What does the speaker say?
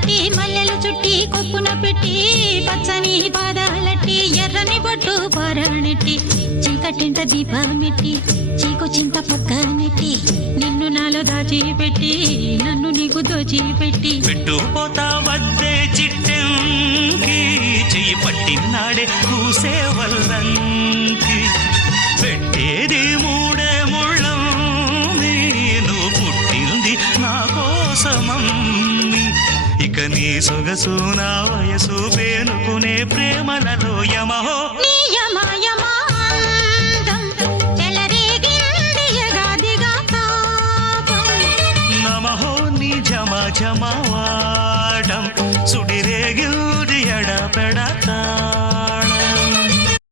కట్టి మల్లెలు చుట్టి కొప్పున పెట్టి పచ్చని పాదాలట్టి ఎర్రని బొట్టు పారాణెట్టి చీకటింట దీపమెట్టి చీకు చింత పక్క నెట్టి నిన్ను నాలో దాచిపెట్టి నన్ను నీకు దోచిపెట్టి పెట్టుపోతా వద్దే చిట్టంకి చెయ్యి పట్టినాడే కూసే వల్లంకి పెట్టేది మూడే ముళ్ళం నువ్వు పుట్టింది నా కోసమమ్మి ఇక నీ సొగసు నా వయసు పేనుకునే ప్రేమలలో యమహో